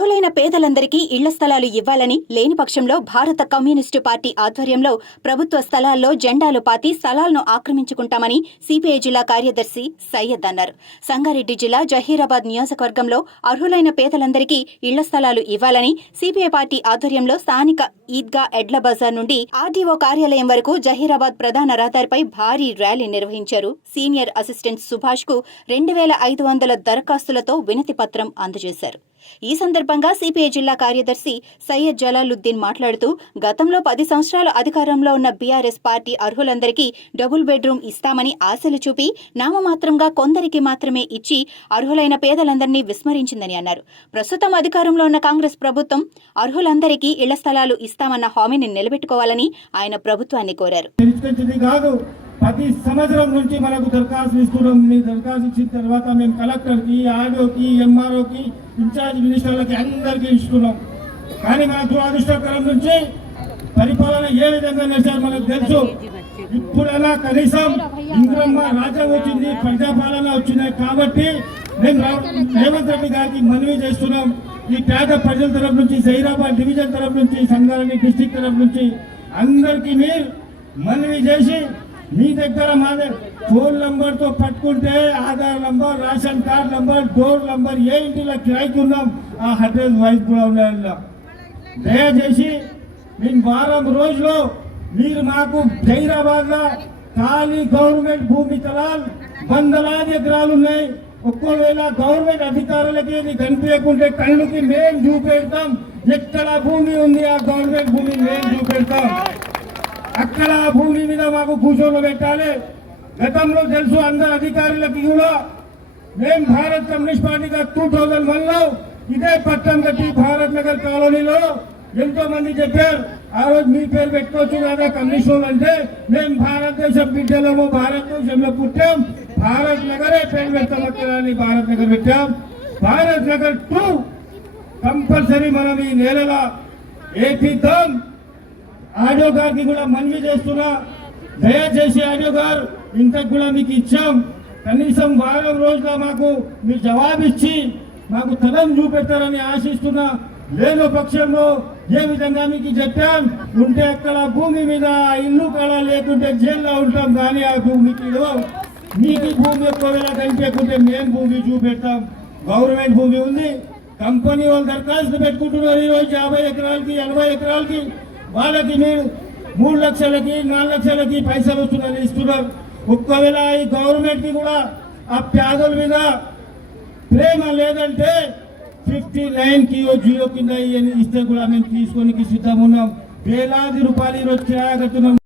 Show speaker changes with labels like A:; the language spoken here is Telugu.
A: అర్హులైన పేదలందరికీ ఇళ్ళ స్థలాలు ఇవ్వాలని లేని పక్షంలో భారత కమ్యూనిస్టు పార్టీ ఆధ్వర్యంలో ప్రభుత్వ స్థలాల్లో జెండాలు పాతి స్థలాలను ఆక్రమించుకుంటామని సిపిఐ జిల్లా కార్యదర్శి సయ్యద్ అన్నారు. సంగారెడ్డి జిల్లా జహీరాబాద్ నియోజకవర్గంలో అర్హులైన పేదలందరికీ ఇళ్ళ స్థలాలు ఇవ్వాలని సిపిఐ పార్టీ ఆధ్వర్యంలో స్థానిక ఈద్గా ఎడ్ల బజార్ నుండి ఆర్డీఓ కార్యాలయం వరకు జహీరాబాద్ ప్రధాన రహదారిపై భారీ ర్యాలీ నిర్వహించారు. సీనియర్ అసిస్టెంట్ సుభాష్కు రెండు వేల ఐదు వందల దరఖాస్తులతో వినతి పత్రం అందజేశారు. ఈ సందర్భంగా సిపిఐ జిల్లా కార్యదర్శి సయ్యద్ జలాలుద్దీన్ మాట్లాడుతూ గతంలో పది సంవత్సరాలు అధికారంలో ఉన్న బీఆర్ఎస్ పార్టీ అర్హులందరికీ డబుల్ బెడ్రూమ్ ఇస్తామని ఆశలు చూపి నామమాత్రంగా కొందరికి మాత్రమే ఇచ్చి అర్హులైన పేదలందరినీ విస్మరించిందని అన్నారు. ప్రస్తుతం అధికారంలో ఉన్న కాంగ్రెస్ ప్రభుత్వం అర్హులందరికీ ఇళ్ళ స్థలాలు ఇస్తామన్న హామీని నిలబెట్టుకోవాలని ఆయన ప్రభుత్వాన్ని కోరారు.
B: ప్రతి సంవత్సరం నుంచి మనకు దరఖాస్తు ఇస్తున్నాం. మీ దరఖాస్తు ఇచ్చిన తర్వాత మేము కలెక్టర్కి ఆర్డోకి ఎంఆర్ఓకి ఇన్ఛార్జ్ మినిస్టర్లకి అందరికీ ఇస్తున్నాం. కానీ మన దురాదృష్టకరం నుంచి పరిపాలన ఏ విధంగా నడిచారు మనకు తెలుసు. ఇప్పుడైనా కనీసం ఇంద్రమ్మ రాజ్యం వచ్చింది ప్రజాపాలన వచ్చినాయి కాబట్టి మేము రా- రేవంత్ రెడ్డి గారికి మనవి చేస్తున్నాం. ఈ పేద ప్రజల తరఫు నుంచి జైరాబాద్ డివిజన్ తరఫు నుంచి సంగారెడ్డి డిస్టిక్ తరఫు నుంచి అందరికీ మీరు మనవి చేసి మీ దగ్గర మా ఫోన్ నంబర్తో పట్టుకుంటే Aadhaar number ration card number door number ఏ ఇంటిలో కిరాయికి ఉన్నాం ఆ అడ్రస్ వైజ్ కూడా ఉండాలి దయచేసి మేము వారం రోజులు మీరు మాకు హైదరాబాద్లో ఖాళీ గవర్నమెంట్ భూమి తలాలు వందలాది ఎకరాలు ఉన్నాయి. ఒక్కోవేళ గవర్నమెంట్ అధికారులకి ఇది కనిపించకుంటే కళ్ళుకి మేము చూపెడతాం. ఎక్కడ భూమి ఉంది ఆ గవర్నమెంట్ భూమి మేము చూపెడతాం. అక్కడ భూమి మీద మాకు కూర్చొని పెట్టాలి. గతంలో తెలుసు అందరు అధికారులకి కూడా మేము భారత్ కమ్యూనిస్ట్ పార్టీగా టూ థౌజండ్ వన్లో ఇదే పట్టం కట్టి భారత్ నగర్ కాలనీలో ఎంతో మంది చెప్పారు. ఆ రోజు మీ పేరు పెట్టుకోవచ్చు కదా కమ్యూనిస్ట్ అంటే. మేము భారతదేశం బిడ్డలము భారతదేశంలో పుట్టాం. భారత్ నగరే పేరు పెడతాం అక్కడ అని భారత్ నగర్ పెట్టాం. భారత్ నగర్ టూ కంపల్సరీ మనం ఈ నెలలో ఏపిద్దాం ఆడియో గారికి కూడా మనవి చేస్తున్నా. దయచేసి ఆడియో గారు ఇంతకు కూడా మీకు ఇచ్చాం. కనీసం వారం రోజుల మాకు మీ జవాబు ఇచ్చి మాకు తలం చూపెట్టారని ఆశిస్తున్నా. లేని పక్షంలో ఏ విధంగా మీకు చెప్పాం ఉంటే అక్కడ భూమి మీద ఇల్లు కాడ లేకుంటే జైల్లో ఉంటాం కానీ ఆ భూమికి మీకు భూమి ఒకవేళ కనిపించకుంటే మేము భూమి చూపెడతాం. గవర్నమెంట్ భూమి ఉంది. కంపెనీ వాళ్ళు దరఖాస్తు పెట్టుకుంటున్నారు ఈరోజు యాభై ఎకరాలకి ఎనభై ఎకరాలకి. వాళ్ళకి మీరు మూడు లక్షలకి నాలుగు లక్షలకి పైసలు వస్తున్నారు ఇస్తున్నారు. ఒక్కవేళ ఈ గవర్నమెంట్కి కూడా ఆ పేదల మీద ప్రేమ లేదంటే ఫిఫ్టీ నైన్ కియో జియో కింద ఇస్తే కూడా మేము తీసుకోనికి సిద్ధం ఉన్నాం. వేలాది రూపాయలు ఈరోజు చేయగలుగుతున్నాం